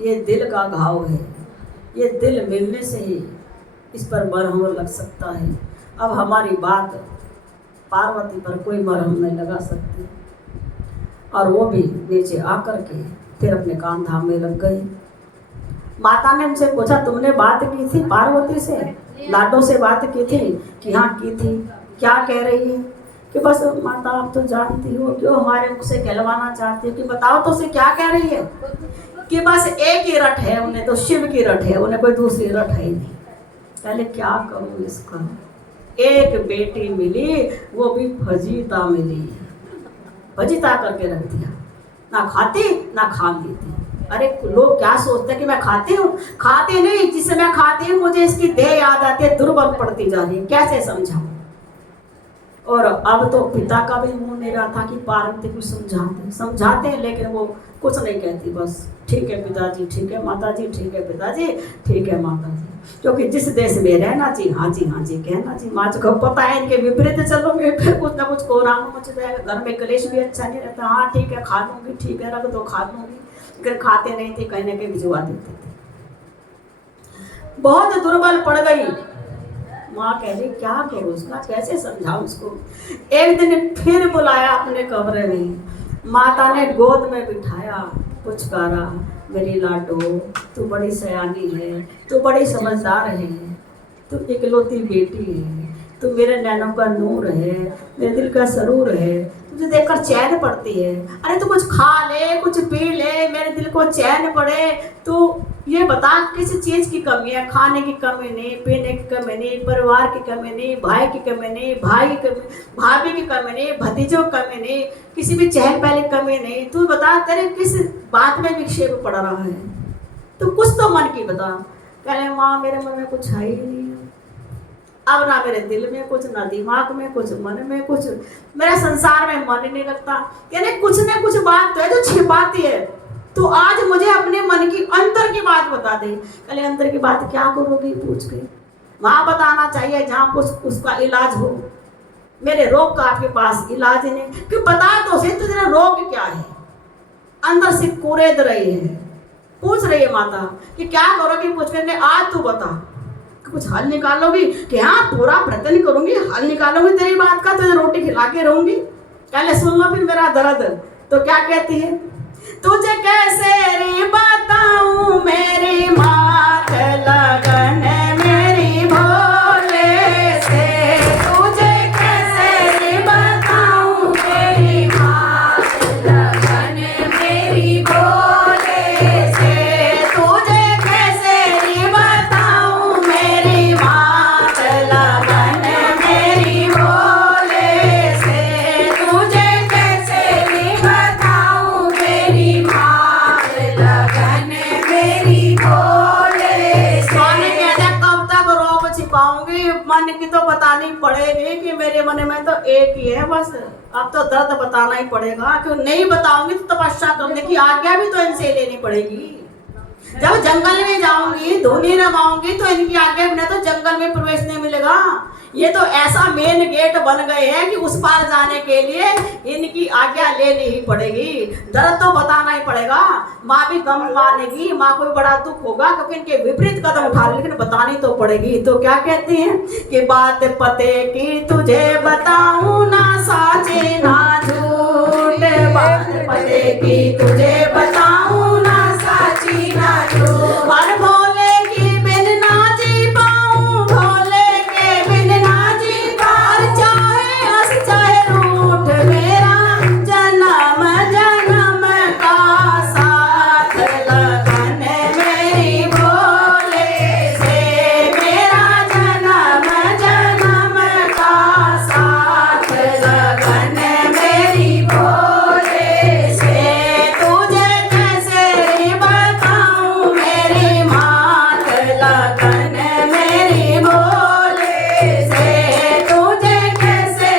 ये दिल का घाव है, ये दिल मिलने से ही इस पर मरहम लग सकता है। अब हमारी बात पार्वती पर कोई मरहम नहीं लगा सकती। और वो भी नीचे आकर के फिर अपने काम धाम में लग गई। माता ने उनसे पूछा, तुमने बात की थी पार्वती से, लाडो से बात की थी? कि हाँ की थी। क्या कह रही है? कि बस माता आप तो जानती हो, क्यों हमारे मुख से कहलवाना चाहती हो, कि बताओ तो उसे क्या कह रही है? कि बस एक ही रट है, उन्हें तो शिव की रट है, उन्हें कोई दूसरी रट है ही नहीं। पहले क्या करूँ इसका, एक बेटी मिली वो भी फजीता मिली, फजीता करके रख दिया, ना खाती ना खान देती। अरे लोग क्या सोचते हैं कि मैं खाती हूँ? खाती नहीं, जिसे मैं खाती हूँ मुझे इसकी देह याद आती है, दुर्बल पड़ती जा रही है, कैसे समझाऊं? और अब तो पिता का भी मुंह नहीं रहा था कि पार्वती को समझाते हैं, लेकिन वो कुछ नहीं कहती, बस ठीक है पिताजी, ठीक है माताजी, ठीक है पिताजी, ठीक है माताजी। क्योंकि जिस देश में रहना जी हाँ जी हाँ जी कहना जी। माँ को पता है इनके विपरीत चलोगे फिर कुछ ना कुछ कोहराम मच जाएगा, घर में कलेश भी अच्छा नहीं रहता। हाँ ठीक है खा लूंगी, ठीक है रख दो खा लूंगी, लेकिन खाते नहीं थे, कहीं ना कहीं भिजवा देते थे। बहुत दुर्बल पड़ गई माँ, कह रही क्या करूँ उसका, कैसे समझाऊं उसको। एक दिन फिर बुलाया अपने कमरे में, माता ने गोद में बिठाया, पुचकारा, मेरी लाडो तू बड़ी सयानी है, तू बड़ी समझदार है, तू इकलौती बेटी है, तू मेरे नैनों का नूर है, मेरे दिल का सरूर है, तुझे देखकर चैन पड़ती है। अरे तू कुछ खा ले, कुछ पी ले, मेरे दिल को चैन पड़े। तू ये बता किस चीज़ की कमी है? खाने की कमी नहीं, पीने की कमी नहीं, परिवार की कमी नहीं, भाई की कमी नहीं, भाई की कमी, भाभी की कमी नहीं, भतीजों की कमी नहीं, किसी भी चहल पहल की कमी नहीं। तू बता तेरे किस बात में विक्षेप पड़ रहा है? तू कुछ तो मन की बता। कह माँ मेरे मन में कुछ है ही नहीं, अब ना मेरे दिल में कुछ, ना दिमाग में कुछ, मन में कुछ, मेरा संसार में मन ही नहीं लगता। यानी कुछ ना कुछ बात तो है जो छिपाती है। तो आज मुझे अपने मन की अंतर की बात बता दे। कल अंतर की बात क्या करोगी पूछ के? वहां बताना चाहिए जहाँ कुछ उसका इलाज हो। मेरे रोग का आपके पास इलाज नहीं, कि बता तो सही तुझे रोग क्या है। अंदर से कुरेद रही है, पूछ रही है माता कि क्या करोगी पूछ के, आज तू बता, कुछ हल निकालोगी? कि हाँ पूरा प्रयत्न करूंगी, हल निकालूंगी तेरी बात का, तुझे रोटी खिला के रहूंगी। पहले सुन लो फिर मेरा दर्द। तो क्या कहती है? तुझे कैसे रे बताऊं मेरी मात लगन मेरी भोले से, तुझे कैसे रे बताऊं मेरी मात लगन मेरी भोले से, तुझे कैसे रे बताऊं मेरी मात लगन मेरी भोले से, तुझे कैसे रे बताऊं मेरी मात लगन मेरी भोले से। कब तक रोग छिपाऊंगी? मन की तो बतानी पड़ेगी कि मेरे मन में तो एक ही है बस। अब तो दर्द बताना ही पड़ेगा, क्यों नहीं बताऊंगी तो तपस्या करने की आज्ञा भी तो इनसे लेनी पड़ेगी। जब जंगल में जाऊंगी, धुनी रमाऊंगी, तो इनकी आज्ञा बिना तो जंगल में प्रवेश नहीं मिलेगा। ये तो ऐसा मेन गेट बन गए हैं कि उस पार जाने के लिए इनकी आज्ञा लेनी ही पड़ेगी। दर्द तो बताना ही पड़ेगा। माँ भी गम मानेगी, माँ को भी बड़ा दुख होगा क्योंकि इनके विपरीत कदम उठा रहे, लेकिन बतानी तो पड़ेगी। तो क्या कहती हैं कि बात पते की तुझे बताऊं ना साचे ना झूठ, बात पते की तुझे बताऊं ना साची ना झूठ। और भोले की बिन ना जी पाऊं, भोले के बिन ना जी पाऊं, चाहे हंस चाहे रूठ, मेरा जन्म जन्म का साथ लगन मेरी भोले से, मेरा जन्म जन्म का साथ लगन मेरी भोले से, तुझे कैसे बताऊं मेरी मात लगन मेरी भोले से, तुझे कैसे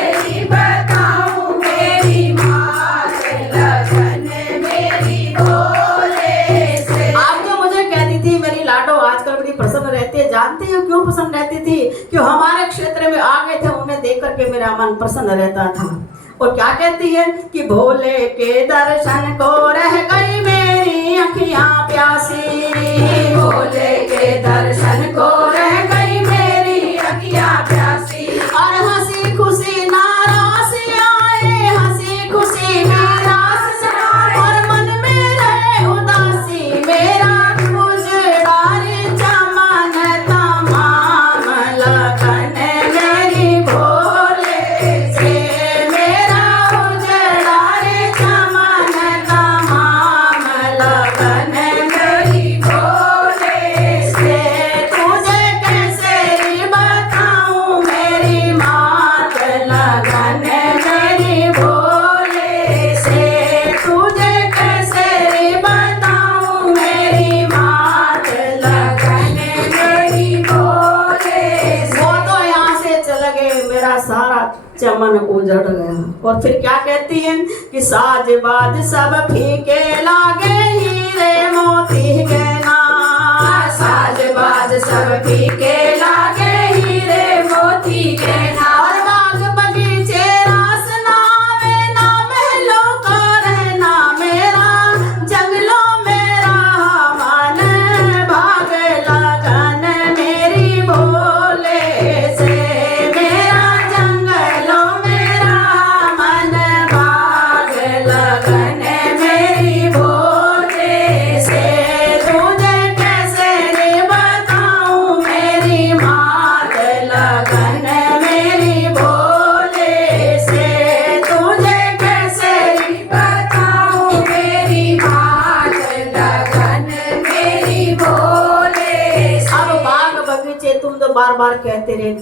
बताऊं मेरी मात लगन मेरी भोले से। आप जो मुझे कहती थी मेरी लाडो आजकल बड़ी प्रसन्न रहती है, जानती हो क्यों प्रसन्न रहती थी? क्यों हमारे क्षेत्र में आ गए थे, उन्हें देख करके मेरा मन प्रसन्न रहता था। और क्या कहती है कि भोले के दर्शन को रह गई मेरी मेरी अखियां प्यासी, भोले के दर्शन को रह गई मेरी अखियां प्यासी। और हंसी खुशी नाराज आए, हंसी खुशी नाराज आए, और मन में रहे उदासी मेरा उजड़ा रे चमन तमाम लगन मेरी भोले से, मेरा उजड़ा रे चमन तमाम लगन मेरी भोले से। तुझे कैसे बताऊं मेरी मात लगन मेरी भोले से, तुझे कैसे बताऊं मेरी मात लगन मेरी भोले से। वो तो यहाँ से चले गए, मेरा सारा चमन उजड़ गया। और फिर क्या कहती है कि साज बाज सब फीके लागे, हीरे मोती के ना, साज बाज सब फीके लागे, हीरे मोती के ना। और बाग बगीचे रास नावे, ना महलों का रहना मेरा, जंगलों मेरा मन भाग लगन मेरी भोले से, मेरा जंगलों मेरा मन भाग लगन मेरी भोले से। तुझे कैसे रे बताऊं मेरी मात लगन मेरी भोले से, तुझे कैसे रे बताऊं मेरी मात लगन मेरी भोले से। अब बाग बगीचे तुम तो बार बार कहते रहते